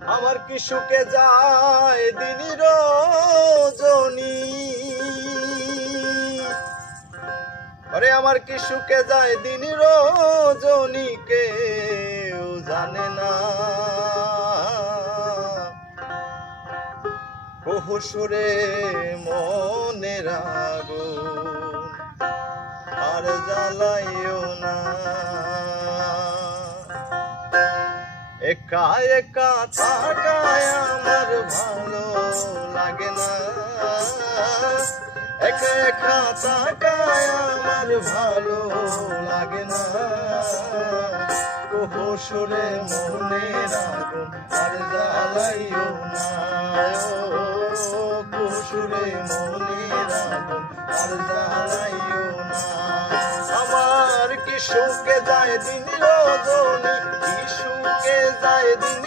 আমার কি সুখে যায় দিন রজনী, আরে আমার কি সুখে যায় দিন রজনী, কেউ জানে না। বহু সুরে মনের আগুন আর জ্বালাইও না। একা একা থাকায় আমার ভালো লাগে না, একা একা থাকায় আমার ভালো লাগে না। বহু সুরে মনের আগুন আর জ্বালাইও না, বহু সুরে মনের আগুন আর জ্বালাইও না। আমার কি সুখে যায় দিন রজনী, কি সুখে যায় দিন